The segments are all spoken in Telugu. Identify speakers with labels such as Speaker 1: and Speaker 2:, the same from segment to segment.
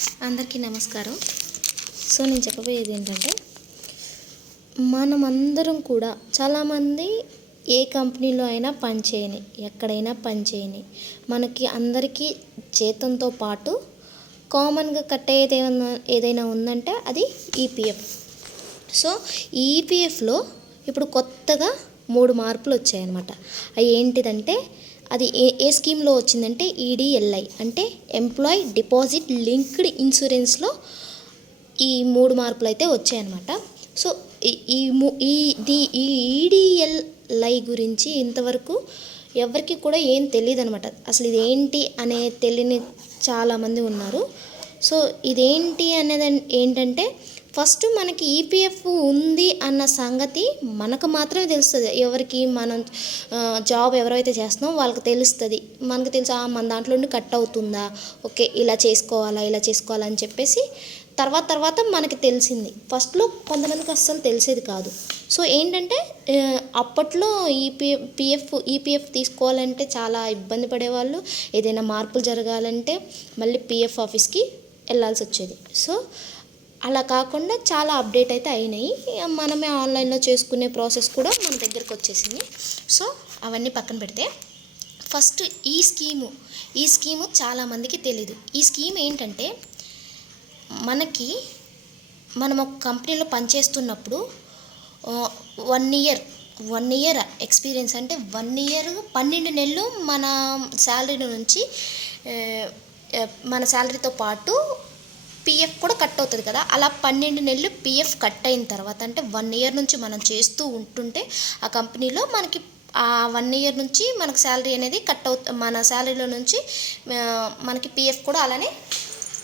Speaker 1: అందరికీ నమస్కారం. సో నేను చెప్పబోయేది ఏంటంటే మనమందరం కూడా చాలామంది ఏ కంపెనీలో అయినా పని చేయని ఎక్కడైనా పని చేయని మనకి అందరికీ జీతంతో పాటు కామన్గా కట్టేది ఏమన్నా ఏదైనా ఉందంటే అది ఈపీఎఫ్. సో ఈపీఎఫ్లో ఇప్పుడు కొత్తగా మూడు మార్పులు వచ్చాయన్నమాట. అవి ఏంటిదంటే అది ఏ ఏ స్కీమ్లో వచ్చిందంటే ఈడిఎల్ఐ అంటే ఎంప్లాయ్ డిపాజిట్ లింక్డ్ ఇన్సూరెన్స్లో ఈ మూడు మార్పులు అయితే వచ్చాయన్నమాట. సో ఈ ఈ ము- ఈ ది ఈ ఈడిఎల్ఐ గురించి ఇంతవరకు ఎవరికి కూడా ఏం తెలియదు అనమాట అసలు ఇది ఏంటి అనే తెలియని చాలామంది ఉన్నారు. సో ఇదేంటి అనేది ఏంటంటే ఫస్ట్ మనకి ఈపీఎఫ్ ఉంది అన్న సంగతి మనకు మాత్రమే తెలుస్తుంది. ఎవరికి మనం జాబ్ ఎవరైతే చేస్తున్నామో వాళ్ళకి తెలుస్తుంది. మనకు తెలుసు మన దాంట్లో నుండి కట్ అవుతుందా? ఓకే ఇలా చేసుకోవాలా ఇలా చేసుకోవాలా అని చెప్పేసి తర్వాత తర్వాత మనకి తెలిసింది. ఫస్ట్లో కొంతమందికి అస్సలు తెలిసేది కాదు. సో ఏంటంటే అప్పట్లో ఈపీఎఫ్ పిఎఫ్ ఈపీఎఫ్ తీసుకోవాలంటే చాలా ఇబ్బంది పడేవాళ్ళు. ఏదైనా మార్పులు జరగాలంటే మళ్ళీ పిఎఫ్ ఆఫీస్కి వెళ్ళాల్సి వచ్చేది. సో అలా కాకుండా చాలా అప్డేట్ అయితే అయినాయి. మనమే ఆన్లైన్లో చేసుకునే ప్రాసెస్ కూడా మన దగ్గరకు వచ్చేసింది. సో అవన్నీ పక్కన పెడితే ఫస్ట్ ఈ స్కీము ఈ స్కీము చాలామందికి తెలీదు. ఈ స్కీమ్ ఏంటంటే మనకి మనం ఒక కంపెనీలో పనిచేస్తున్నప్పుడు one year one year experience అంటే వన్ ఇయర్ పన్నెండు నెలలు మన శాలరీ నుంచి మన శాలరీతో పాటు పిఎఫ్ కూడా కట్ అవుతుంది కదా. అలా పన్నెండు నెలలు పిఎఫ్ కట్ అయిన తర్వాత అంటే వన్ ఇయర్ నుంచి మనం చేస్తూ ఉంటుంటే ఆ కంపెనీలో మనకి ఆ వన్ ఇయర్ నుంచి మనకు శాలరీ అనేది కట్ అవుతుంది మన శాలరీలో నుంచి మనకి పిఎఫ్ కూడా అలానే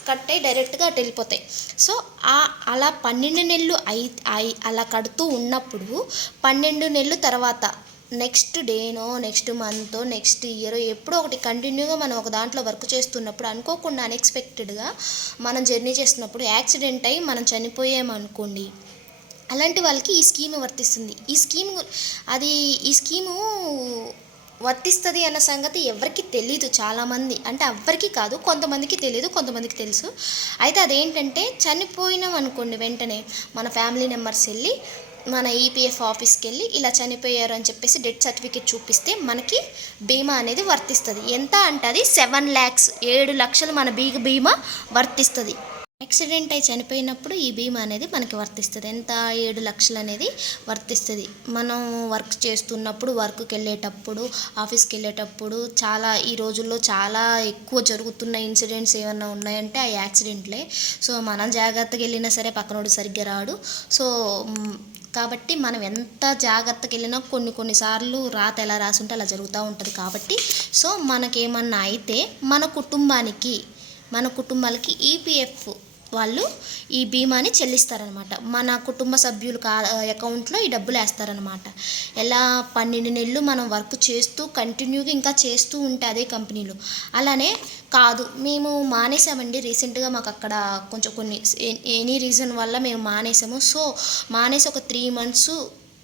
Speaker 1: కట్ అయ్యి డైరెక్ట్గా అటు వెళ్ళిపోతాయి. సో ఆ అలా పన్నెండు నెలలు అయి అలా కడుతూ ఉన్నప్పుడు పన్నెండు నెలలు తర్వాత నెక్స్ట్ డేనో నెక్స్ట్ మంత్ నెక్స్ట్ ఇయర్ ఎప్పుడో ఒకటి కంటిన్యూగా మనం ఒక దాంట్లో వర్క్ చేస్తున్నప్పుడు అనుకోకుండా అన్ఎక్స్పెక్టెడ్గా మనం జర్నీ చేస్తున్నప్పుడు యాక్సిడెంట్ అయ్యి మనం చనిపోయామనుకోండి అలాంటి వాళ్ళకి ఈ స్కీమ్ వర్తిస్తుంది. ఈ స్కీమ్ అది ఈ స్కీము వర్తిస్తుంది అన్న సంగతి ఎవరికి తెలీదు చాలామంది. అంటే ఎవ్వరికి కాదు కొంతమందికి తెలియదు కొంతమందికి తెలుసు. అయితే అదేంటంటే చనిపోయినాం అనుకోండి వెంటనే మన ఫ్యామిలీ మెంబర్స్ వెళ్ళి మన ఈపీఎఫ్ ఆఫీస్కి వెళ్ళి ఇలా చనిపోయారు అని చెప్పేసి డెత్ సర్టిఫికేట్ చూపిస్తే మనకి బీమా అనేది వర్తిస్తుంది. ఎంత అంటే అది సెవెన్ ల్యాక్స్ ఏడు లక్షలు మన బీ బీమా వర్తిస్తుంది. యాక్సిడెంట్ అయి చనిపోయినప్పుడు ఈ బీమా అనేది మనకి వర్తిస్తుంది. ఎంత? ఏడు లక్షలు అనేది వర్తిస్తుంది. మనం వర్క్ చేస్తున్నప్పుడు వర్క్కి వెళ్ళేటప్పుడు ఆఫీస్కి వెళ్ళేటప్పుడు చాలా ఈ రోజుల్లో చాలా ఎక్కువ జరుగుతున్న ఇన్సిడెంట్స్ ఏమైనా ఉన్నాయంటే ఆ యాక్సిడెంట్లే సో మనం జాగ్రత్తగా వెళ్ళినా సరే పక్కనోడు సరిగ్గా రాడు. సో కాబట్టి మనం ఎంత జాగ్రత్తకి వెళ్ళినా కొన్ని కొన్నిసార్లు రాత ఎలా రాసి ఉంటే అలా జరుగుతూ ఉంటుంది కాబట్టి. సో మనకేమన్నా అయితే మన కుటుంబానికి మన కుటుంబాలకి ఈపీఎఫ్ వాళ్ళు ఈ బీమాని చెల్లిస్తారనమాట. మన కుటుంబ సభ్యులు కా అకౌంట్లో ఈ డబ్బులు వేస్తారనమాట. ఎలా పన్నెండు నెలలు మనం వర్క్ చేస్తూ కంటిన్యూగా ఇంకా చేస్తూ ఉంటే అదే కంపెనీలో. అలానే కాదు మేము మానేసామండి రీసెంట్గా మాకు అక్కడ కొంచెం కొన్ని ఎనీ రీజన్ వల్ల మేము మానేసాము. సో మానేసి ఒక త్రీ మంత్స్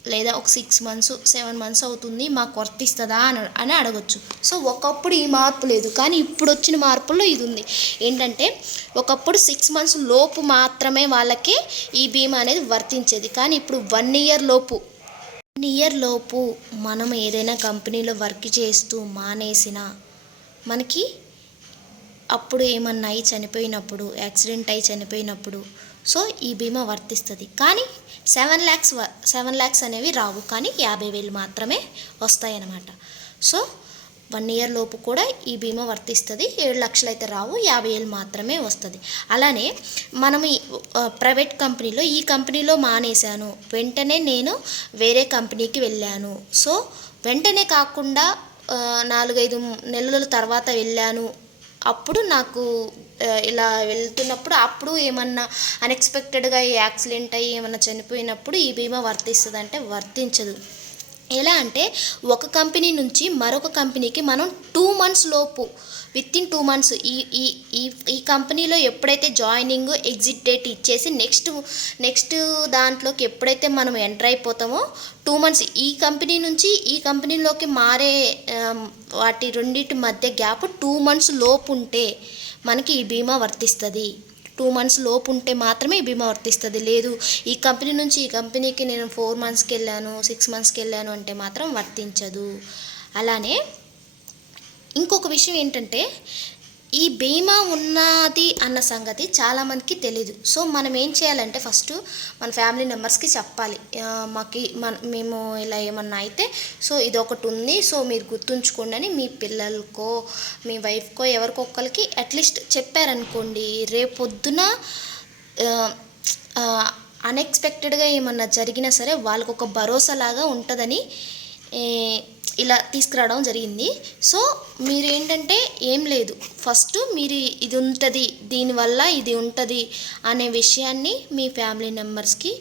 Speaker 1: లేదా ఒక సిక్స్ మంత్స్ సెవెన్ మంత్స్ అవుతుంది మాకు వర్తిస్తుందా అని అని అడగచ్చు. సో ఒకప్పుడు ఈ మార్పు లేదు. కానీ ఇప్పుడు వచ్చిన మార్పుల్లో ఇది ఉంది. ఏంటంటే ఒకప్పుడు సిక్స్ మంత్స్ లోపు మాత్రమే వాళ్ళకి ఈ బీమా అనేది వర్తించేది కానీ ఇప్పుడు వన్ ఇయర్ లోపు వన్ ఇయర్ లోపు మనం ఏదైనా కంపెనీలో వర్క్ చేస్తూ మానేసిన మనకి అప్పుడు ఏమన్నా అయి చనిపోయినప్పుడు యాక్సిడెంట్ అయి చనిపోయినప్పుడు సో ఈ బీమా వర్తిస్తుంది. కానీ సెవెన్ ల్యాక్స్ సెవెన్ ల్యాక్స్ అనేవి రావు. కానీ యాభై వేలు మాత్రమే వస్తాయన్నమాట. సో వన్ ఇయర్ లోపు కూడా ఈ బీమా వర్తిస్తుంది. ఏడు లక్షలు అయితే రావు. యాభై వేలు మాత్రమే వస్తుంది. అలానే మనం ప్రైవేట్ కంపెనీలో ఈ కంపెనీలో మానేశాను. వెంటనే నేను వేరే కంపెనీకి వెళ్ళాను. సో వెంటనే కాకుండా నాలుగైదు నెలల తర్వాత వెళ్ళాను. అప్పుడు నాకు ఇలా వెళ్తున్నప్పుడు అప్పుడు ఏమన్నా అన్ఎక్స్పెక్టెడ్గా ఈ యాక్సిడెంట్ అయ్యి ఏమన్నా చనిపోయినప్పుడు ఈ బీమా వర్తిస్తుంది అంటే వర్తించదు. ఎలా అంటే ఒక కంపెనీ నుంచి మరొక కంపెనీకి మనం టూ మంత్స్ లోపు విత్ ఇన్ టూ మంత్స్ ఈ ఈ ఈ ఈ కంపెనీలో ఎప్పుడైతే జాయినింగ్ ఎగ్జిట్ డేట్ ఇచ్చేసి నెక్స్ట్ నెక్స్ట్ దాంట్లోకి ఎప్పుడైతే మనం ఎంటర్ అయిపోతామో టూ మంత్స్ ఈ కంపెనీ నుంచి ఈ కంపెనీలోకి మారే um, వాటి రెండింటి మధ్య గ్యాప్ టూ మంత్స్ లోపు ఉంటే మనకి ఈ బీమా వర్తిస్తుంది. టూ మంత్స్ లోపు ఉంటే మాత్రమే ఈ బీమా వర్తిస్తుంది. లేదు ఈ కంపెనీ నుంచి ఈ కంపెనీకి నేను ఫోర్ మంత్స్కి వెళ్ళాను సిక్స్ మంత్స్కి వెళ్ళాను అంటే మాత్రం వర్తించదు. అలానే ఇంకొక విషయం ఏంటంటే ఈ బీమా ఉన్నది అన్న సంగతి చాలామందికి తెలీదు. సో మనం ఏం చేయాలంటే ఫస్ట్ మన ఫ్యామిలీ మెంబర్స్కి చెప్పాలి. మాకు మన మేము ఇలా ఏమన్నా అయితే సో ఇది ఒకటి ఉంది. సో మీరు గుర్తుంచుకోండి అని మీ పిల్లలకో మీ వైఫ్కో ఎవరికొకరికి అట్లీస్ట్ చెప్పారనుకోండి రేపొద్దున అన్ఎక్స్పెక్టెడ్గా ఏమన్నా జరిగినా సరే వాళ్ళకు ఒక భరోసా లాగా ఉంటుందని ఇలా తీసుకురావడం జరిగింది. సో మీరు ఏంటంటే ఏం లేదు. ఫస్ట్ మీరు ఇది ఉంటుంది దీనివల్ల ఇది ఉంటుంది అనే విషయాన్ని మీ ఫ్యామిలీ మెంబర్స్కి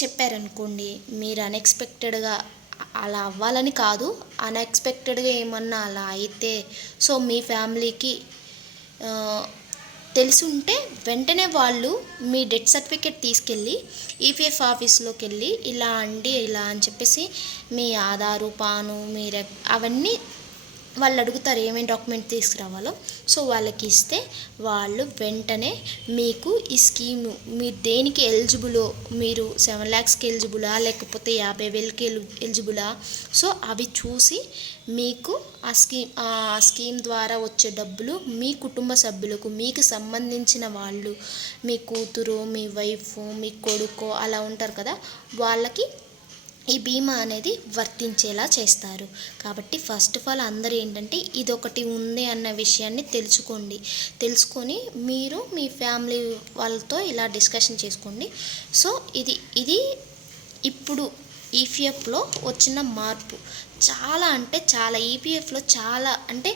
Speaker 1: చెప్పారనుకోండి. మీరు అన్ఎక్స్పెక్టెడ్గా అలా అవ్వాలని కాదు. అన్ఎక్స్పెక్టెడ్గా ఏమన్నా అలా అయితే సో మీ ఫ్యామిలీకి తెలిసి ఉంటే వెంటనే వాళ్ళు మీ డెత్ సర్టిఫికేట్ తీసుకెళ్ళి ఈపీఎఫ్ ఆఫీస్లోకి వెళ్ళి ఇలా అండి ఇలా అని చెప్పేసి మీ ఆధారు పాను మీ అవన్నీ వాళ్ళు అడుగుతారు ఏమేమి డాక్యుమెంట్ తీసుకురావాలో. సో వాళ్ళకి ఇస్తే వాళ్ళు వెంటనే మీకు ఈ స్కీము మీరు దేనికి ఎలిజిబులో మీరు సెవెన్ ల్యాక్స్కి ఎలిజిబులా లేకపోతే యాభై వేలకి ఎలి ఎలిజిబులా? సో అవి చూసి మీకు ఆ స్కీమ్ ఆ స్కీమ్ ద్వారా వచ్చే డబ్బులు మీ కుటుంబ సభ్యులకు మీకు సంబంధించిన వాళ్ళు మీ కూతురు మీ వైఫ్ మీ కొడుకు అలా ఉంటారు కదా వాళ్ళకి ఈ బీమా అనేది వర్తించేలా చేస్తారు. కాబట్టి ఫస్ట్ ఆఫ్ ఆల్ అందరూ ఏంటంటే ఇది ఒకటి ఉంది అన్న విషయాన్ని తెలుసుకోండి. తెలుసుకొని మీరు మీ ఫ్యామిలీ వాళ్ళతో ఇలా డిస్కషన్ చేసుకోండి. సో ఇది ఇది ఇప్పుడు ఈపీఎఫ్లో వచ్చిన మార్పు. చాలా అంటే చాలా ఈపీఎఫ్లో చాలా అంటే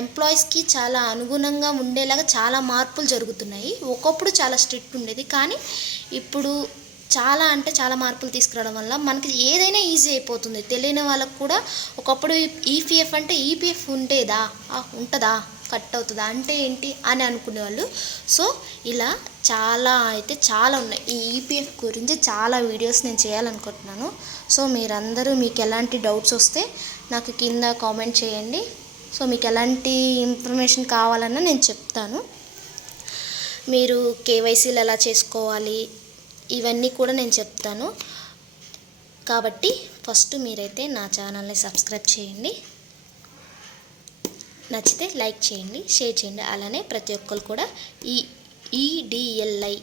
Speaker 1: ఎంప్లాయీస్కి చాలా అనుగుణంగా ఉండేలాగా చాలా మార్పులు జరుగుతున్నాయి. ఒకప్పుడు చాలా స్ట్రిక్ట్ ఉండేది. కానీ ఇప్పుడు చాలా అంటే చాలా మార్పులు తీసుకురావడం వల్ల మనకి ఏదైనా ఈజీ అయిపోతుంది. తెలియని వాళ్ళకు కూడా ఒకప్పుడు ఈపీఎఫ్ అంటే ఈపీఎఫ్ ఉండేదా? ఉంటుందా? కట్ అవుతుందా? అంటే ఏంటి అని అనుకునేవాళ్ళు. సో ఇలా చాలా అయితే చాలా ఉన్నాయి. ఈ ఈపీఎఫ్ గురించి చాలా వీడియోస్ నేను చేయాలనుకుంటున్నాను. సో మీరందరూ మీకు ఎలాంటి డౌట్స్ వస్తే నాకు కింద కామెంట్ చేయండి. సో మీకు ఎలాంటి ఇన్ఫర్మేషన్ కావాలన్నా నేను చెప్తాను. మీరు కేవైసీలు ఎలా చేసుకోవాలి? ఇవన్నీ కూడా నేను చెప్తాను. కాబట్టి ఫస్ట్ మీరైతే నా ఛానల్ని సబ్స్క్రైబ్ చేయండి. నచ్చితే లైక్ చేయండి షేర్ చేయండి. అలానే ప్రతి ఒక్కరు కూడా ఈ EDLI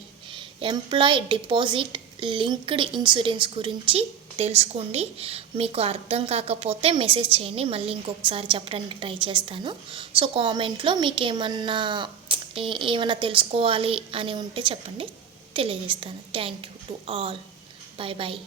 Speaker 1: employee deposit linked insurance గురించి తెలుసుకోండి. మీకు అర్థం కాకపోతే మెసేజ్ చేయండి. మళ్ళీ ఇంకొకసారి చెప్పడానికి ట్రై చేస్తాను. సో కామెంట్లో మీకు ఏమన్నా ఏ- తెలుసుకోవాలి అని ఉంటే చెప్పండి. తెలియజేస్తాను. Thank you to all bye bye